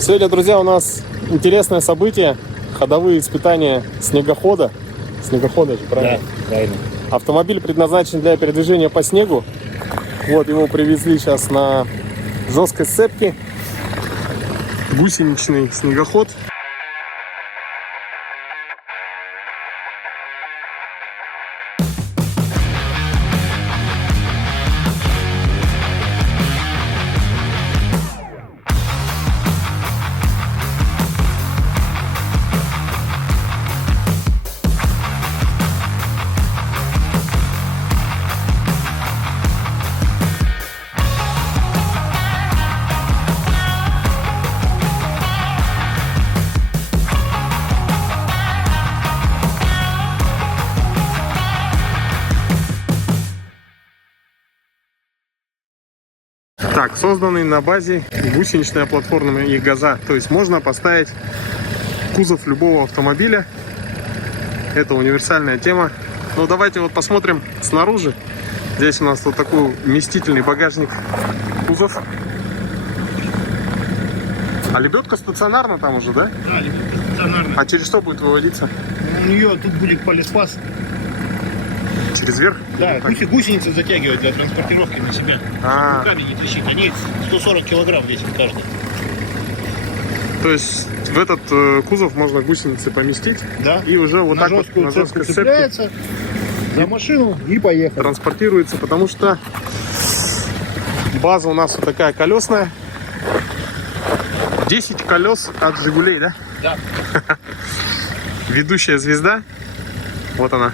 Сегодня, друзья, у нас интересное событие. Ходовые испытания снегохода. Снегохода же, правильно? Да, правильно. Автомобиль предназначен для передвижения по снегу. Вот его привезли сейчас на жесткой сцепке. Гусеничный снегоход. Так, созданный на базе гусеничной платформы и газа. То есть можно поставить кузов любого автомобиля. Это универсальная тема. Ну, давайте вот посмотрим снаружи. Здесь у нас вот такой вместительный багажник кузов. А лебедка стационарна там уже, да? Да, лебедка стационарная. А через что будет выводиться? У нее тут будет полиспас. Через верх? Да, гусеницы затягивать для транспортировки на себя. А. Руками не тащить. Они 140 килограмм весят каждый. То есть в этот кузов можно гусеницы поместить, Да. И уже вот на так вот жесткую на цепку жесткой цепляется за машину и поехал. транспортируется, потому что база у нас вот такая колесная. 10 колес от Жигулей, да? Да. Ведущая звезда. Вот она.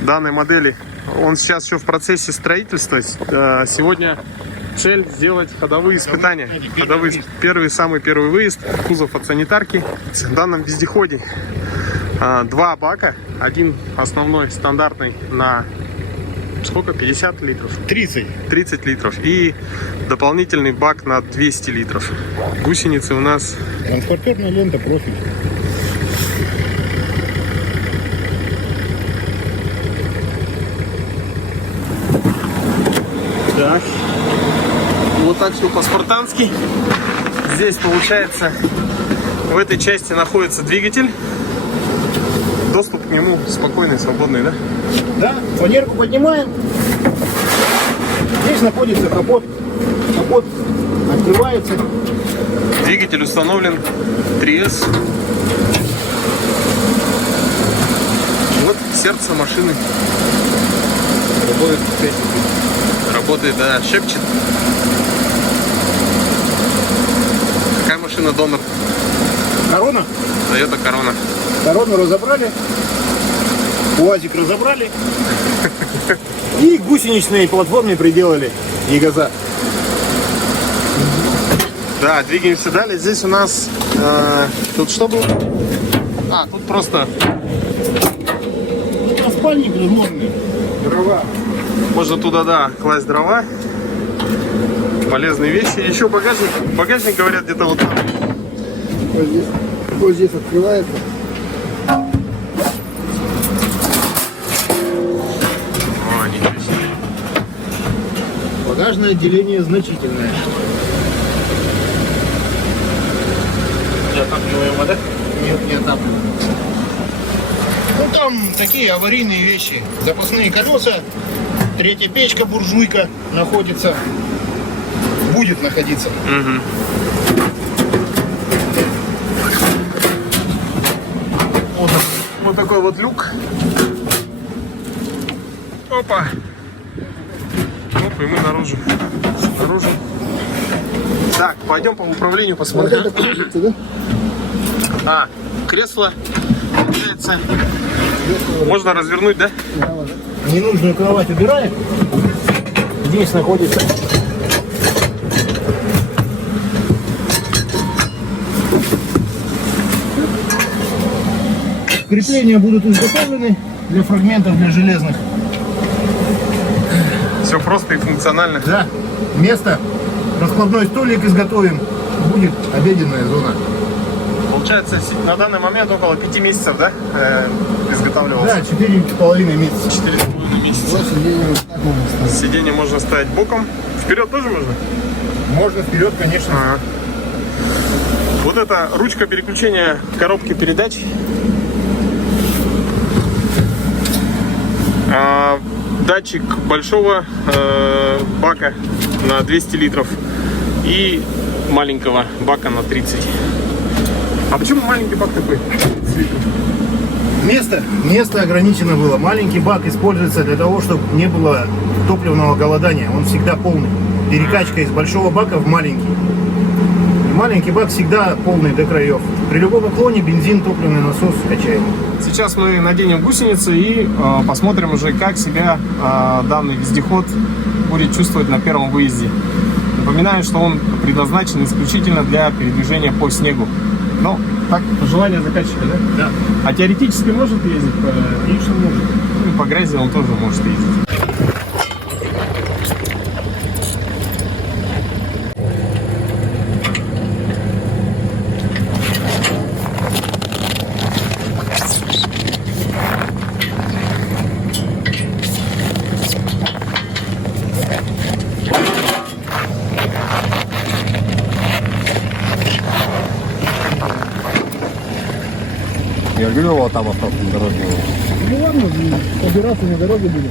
Данной модели. Он сейчас еще в процессе строительства. Сегодня цель сделать ходовые испытания. Самый первый выезд. Кузов от санитарки. В данном вездеходе 2 бака. Один основной, стандартный на сколько? 50 литров? 30 литров. И дополнительный бак на 200 литров. Гусеницы у нас... Транспортерная лента профиль. Так. Вот так все по-спартански. Здесь получается в этой части находится двигатель. Доступ к нему спокойный, свободный, да? Да, фанерку поднимаем. Здесь находится капот. Капот открывается. Двигатель установлен 3S. Вот сердце машины. Работает, да, шепчет. Какая машина донор? Корона. Toyota Corona. Корону разобрали. УАЗик разобрали. И гусеничные платформе приделали. И газа. Да, двигаемся далее. Здесь у нас тут что было? Тут просто Это спальник ремонтный. Дрова. можно туда, да, класть дрова. Полезные вещи. Еще багажник. Багажник, говорят, где-то вот там. Вот здесь открывается. О, ничего себе. Багажное отделение значительное. Неотапливаемо, да? Нет, не отапливаемо. Ну там такие аварийные вещи. Запасные колеса. Третья печка, буржуйка находится. Будет находиться. Угу. Вот такой вот люк. Опа. Оп, и мы наружу. Наружу. Так, пойдем по управлению посмотрим. Кресло. Получается. Можно развернуть, да? Ненужную кровать убираем. Здесь находится крепления будут изготовлены для фрагментов, для железных. Все просто и функционально. Да, место, раскладной столик изготовим, будет обеденная зона. Получается, на данный момент около 5 месяцев, да, изготавливался? Да, 4,5 месяца. 4,5 месяца. Вот сиденье вот так можно ставить. Сиденье можно ставить боком. Вперед тоже можно? Можно вперед, конечно. Ага. Вот это ручка переключения коробки передач. Датчик большого бака на 200 литров и маленького бака на 30. А почему маленький бак такой? Место ограничено было. Маленький бак используется для того, чтобы не было топливного голодания. Он всегда полный. Перекачка из большого бака в маленький. И маленький бак всегда полный до краев. При любом уклоне бензин, топливный насос качаем. Сейчас мы наденем гусеницы и посмотрим уже, как себя данный вездеход будет чувствовать на первом выезде. Напоминаю, что он предназначен исключительно для передвижения по снегу. Ну, так, пожелание заказчика, да? Да. А теоретически может ездить? Конечно, может. Ну, и по грязи он тоже может ездить. Я говорю, вот там остался на дороге. Ну ладно, побираться на дороге будем.